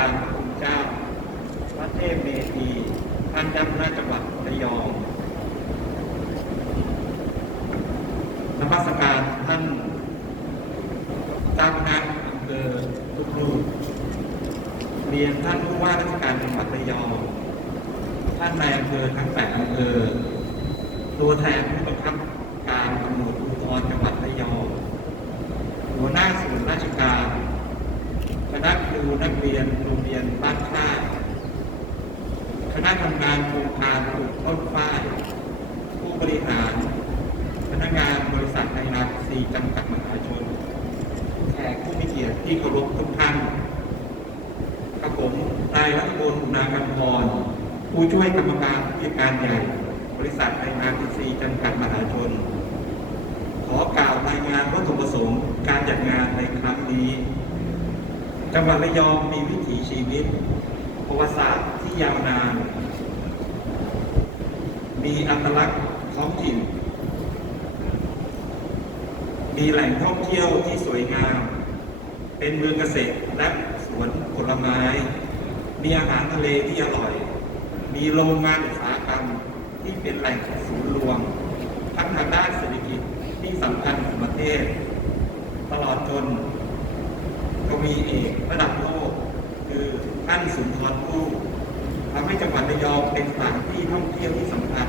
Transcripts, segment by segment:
ารพระคุณเจ้า พระเทพเมธีท่านเจ้าคณะจังหวัดระยองนมัสการท่านเจ้าคณะอำเภอทุกรูปเรียนท่านผู้ว่าราชการจังหวัดระยอง ท่านนายอำเภอทั้งแปดอำเภอ ตัวแทนผู้บังคับการตำรวจภูธรจังหวัดระยอง หัวหน้าส่วนราชการ คณะครูนักเรียนโรงเรียนบ้านค่ายคณะทำงานโครงการปลูกต้นฝ้าย ผู้บริหาร พนักงานบริษัทไทยนาซีจำกัดมหาชน แขกผู้มีเกียรติที่เคารพทุกท่านกับผมนายรัตพลอุณากันพรผู้ช่วยกรรมการผู้จัดการใหญ่ บริษัทไทยนาซีจำกัดมหาชน ขอกล่าวรายงานวัตถุประสงค์การจัดงานในครั้งนี้ จังหวัดระยองมีวิถีชีวิต ประวัติศาสตร์ที่ยาวนาน มีอัตลักษณ์ท้องถิ่น มีแหล่งท่องเที่ยวที่สวยงาม เป็นเมืองเกษตรและสวนผลไม้ มีอาหารทะเลที่อร่อย มีโรงงานอุตสาหกรรมที่เป็นแหล่งศูนย์รวม ทั้งทางด้านเศรษฐกิจที่สำคัญของประเทศ ตลอดจน วีเอกระดับโลก คือท่านสุนทรภู่ทำให้จังหวัดระยองเป็นสถานที่ท่องเที่ยวที่สำคัญ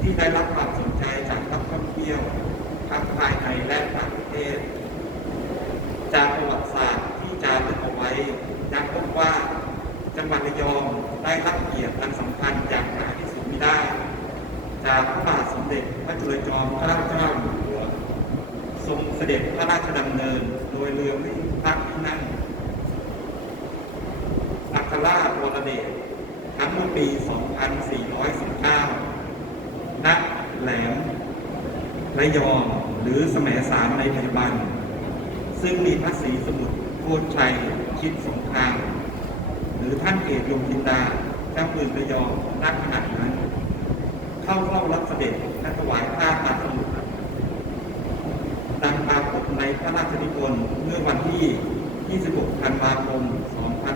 ที่ได้รับความสนใจจากนักท่องเที่ยวทั้งภายในและต่างประเทศ จากประวัติศาสตร์ที่จารึกเอาไว้ยังพบว่าจังหวัดระยองได้รับเกียรติอันสำคัญอย่างหาที่สุดไม่ได้ จากพระบาทสมเด็จพระจุลจอมเกล้าเจ้าอยู่หัวทรงเสด็จพระราชดำเนิน ยเรือไม่พักที่นั่งอัครราชวรเดชทั้งเมื่อปี 2419 ณ แหลมระยองหรือสมัยสามในปัจจุบัน ซึ่งมีพระศรีสมุทรโคตรชัย คิดสงคราม หรือท่านเอกยมพินดาเจ้าเมืองระยองณขณะนั้น เข้าเฝ้ารับเสด็จและถวายผ้าตาสมุทร ดังปรากฏในพ ระราชนิพนธ์เมื่อวันที่ 26 ธันวาคม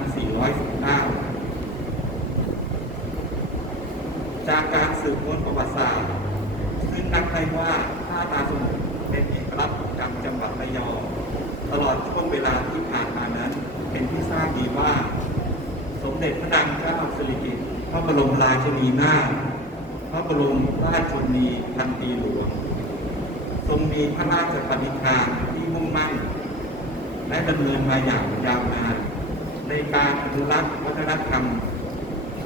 2419 จากการสืบค้นประวัติศาสตร์ ซึ่งนับได้ว่าท่าตาสมุทรเป็นเอกลักษณ์ประจำจังหวัดระยองตลอดช่วงเวลาที่ผ่านมานั้น เป็นที่ทราบดีว่า สมเด็จพระนางเจ้าสิริกิติ์พระบรมราชินีนาถพระบรมราชชนนีพันปีหลวง ทรงมีพระราชปณิธาน มั่น และดำเนินมาอย่างยาวนาน ในการอนุรักษ์วัฒนธรรม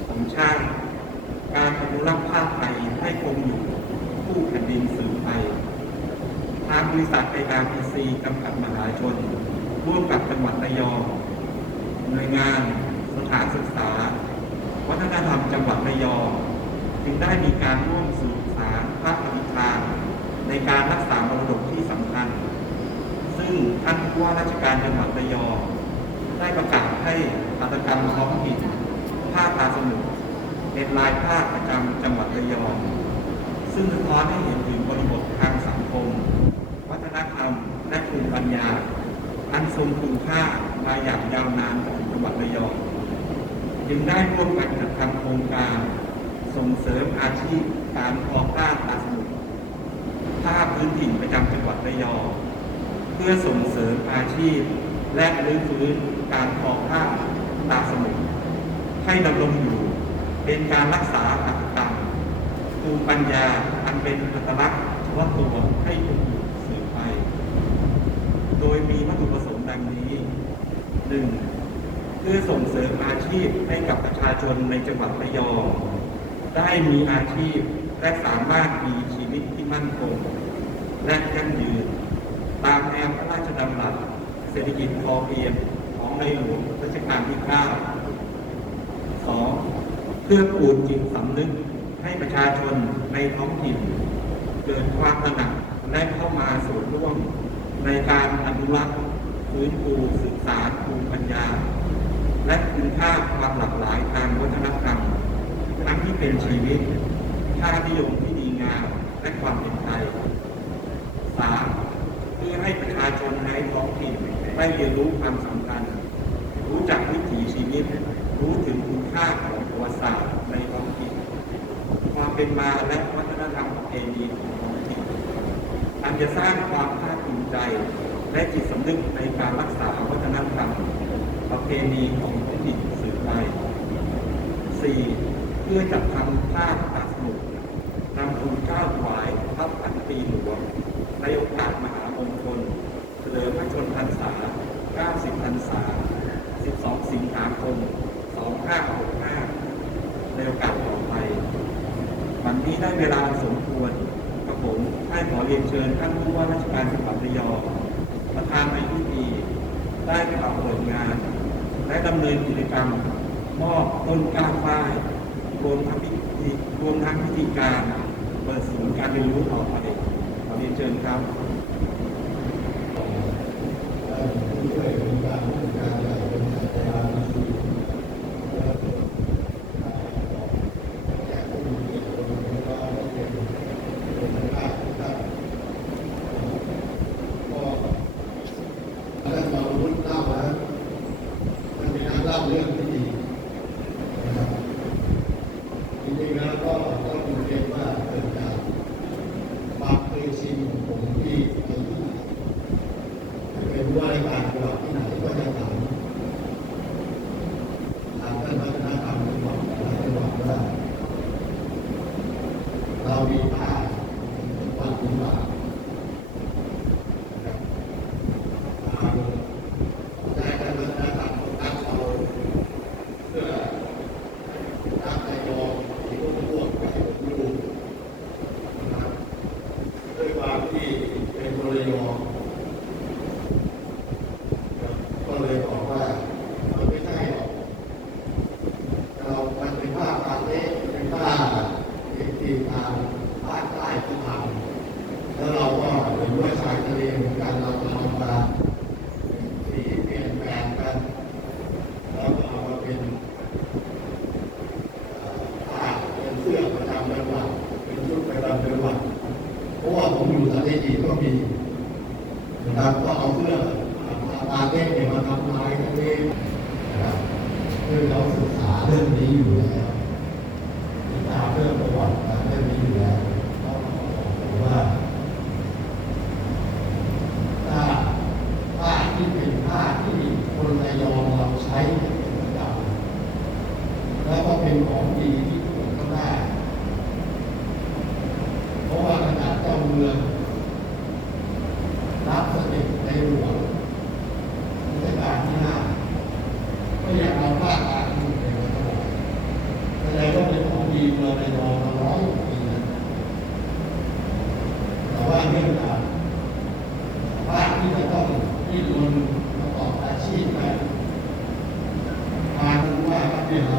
ของชาติ การอนุรักษ์ผ้าไทยให้คงอยู่คู่แผ่นดินสืบไป ทางบริษัทไออาร์พีซีจำกัดมหาชน ร่วมกับจังหวัดระยองหน่วยงาน สถานศึกษา วัฒนธรรมจังหวัดระยองจึงได้มีการร่วมสืบสารพระปณิธานในการรักษามรดกที่สำคัญ ซึ่งท่านผู้ว่าราชการจังหวัดระยองได้ประกาศให้หัตกรรมท้องถิ่นผ้าตาสมุทรเป็นลายผ้าประจำจังหวัดระยอง ซึ่งสะท้อนให้เห็นถึงบริบททางสังคม วัฒนธรรม และภูมิปัญญา อันทรงคุณค่ามาอย่างยาวนานของจังหวัดระยอง จึงได้ร่วมกันจัดทำโครงการส่งเสริมอาชีพการทอผ้าตาสมุทรผ้าพื้นถิ่นประจำจังหวัดระยอง เพื่อส่งเสริมอาชีพ และรื้อฟื้นการทอผ้าตาสมุทรให้ดำรงอยู่เป็นการรักษาหัตถกรรมภูมิปัญญาอันเป็นอัตลักษณ์เฉพาะตัวให้คงอยู่สืบไป โดยมีวัตถุประสงค์ดังนี้หนึ่งเพื่อส่งเสริมอาชีพให้กับประชาชนในจังหวัดระยอง ได้มีอาชีพและสามารถมีชีวิตที่มั่นคง และยั่งยืน ตามแนวพระราชดำรัสเศรษฐกิจพอเพียงของในหลวงรัชกาลที่ 9 2. เพื่อปลูกจิตสำนึกให้ประชาชนในท้องถิ่น เกิดความตระหนักและเข้ามาส่วนร่วมในการอนุรักษ์ฟื้นฟูศึกษาภูมิปัญญา และคุณค่าความหลากหลายทางวัฒนธรรมทั้งที่เป็นชีวิต ค่านิยมที่ดีงามและความเป็นไทย 3. ที่ให้ประชาชนในท้องถิ่นได้เรียนรู้ความสำคัญ รู้จักวิถีชีวิต รู้ถึงคุณค่าของประวัติศาสตร์ในท้องถิ่นความเป็นมาและวัฒนธรรมปอะเพณีของท้องถิ่นอันจะสร้างความภาคภูมิใจและจิตสำนึกในการรักษาวัฒนธรรมประเพณีของท้องถิ่นสืบไป 4. เพื่อจัดทำภาพตัดสนุกนำคุณค่าถวาย 2565ในโอกาสต่อไปวันนี้ได้เวลาสมควรกระผมให้ขอเรียนเชิญท่านผู้ว่าราชการจังหวัดระยองประธานในพิธีได้กล่าวเปิดงาน และดำเนินกิจกรรม มอบต้นกล้าฝ้ายรวมทั้งพิธีรวมทั้งพิธีการ เปิดศูนย์การเรียนรู้ต่อไปขอเรียนเชิญครับ ท่านมาวุฒิเล่านะท่านมีนักเล่าเรื่องที่ดีนะครับจริงๆแล้วก็ต้องเรียนว่าเกิดจากความเคยชินของผมที่ไปที่ไหนเป็นผู้ว่าราชการจังหวัดที่ไหนก็จะถามถามท่านวัฒนธรรมจังหวัดแต่ละจังหวัดว่าเรามีผ้าเป็นผ้าพื้นบ้านนะครับ ได้กันมาแล้วครับตั้งเอาเพื่อตั้งใจรอที่พวกพวกไปดูนะครับด้วยความที่เป็นบริยอก็เลยบอกว่ามันไม่ใช่หรอกเรามันเป็นผ้าปาเต้เป็นผ้าที่ที่ทางภาคใต้เขาทำแล้วเราก็เห็นว่าชายทะเลเหมือนกันเราจะเอามา สีเปลี่ยนแปลงกันแล้วก็เอามาเป็นเอ่อผ้าเป็นเสื้อประจำจังหวัดเป็นชุดประจำจังหวัดเพ ราะว่าผมอยู่ทะเลจีนก็มีนะครับก็เอาเพื่อตาเต้เนี่ยมาทำลายทะเลนะครับเพื่อเราศึกษาเรื่องนี้อยู่แล้วศึกษาเรื่องประวัติศาสตร์เรื่องนี้อยู่แล้วก็บอกว่า ผ้าผ้าที่เป็นผ้าที่คนระยองเราใช้เป็นประจำแล้วก็เป็นของดีที่ทุกคนก็ได้ เพราะว่าขนาดเจ้าเมืองรับเสด็จในหลวงรัชกาลที่ห้าก็ยังเอาผ้าตาที่เป็นมาถวายแสดงว่าเป็นของดีเมืองระยองมาร้อยกว่าปีนะ แต่ว่าเนื่องจากว่าที่จะต้องที่รนประกอบอาชีพกันมาดูว่าประเทศเรา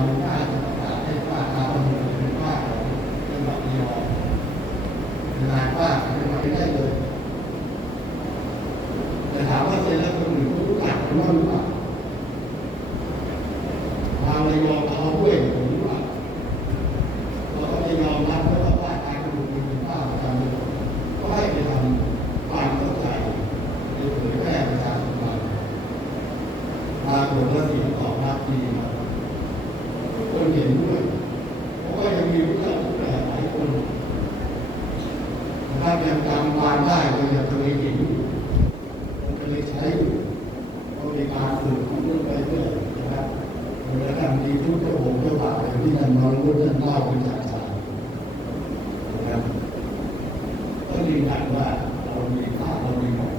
ยังจำความได้เรยังเคยเห็นเราเคยใช้อยู่ก็มีการฝึกเรื่อยไปเรื่อยนะครับเมื่อทำดีทุกตัวผมตัวบาปอย่างที่ท่านนอนรุ่นท่านเล่าเป็นจากสายนะครับก็ยืนยันว่าเรามีภาพเรามีหมด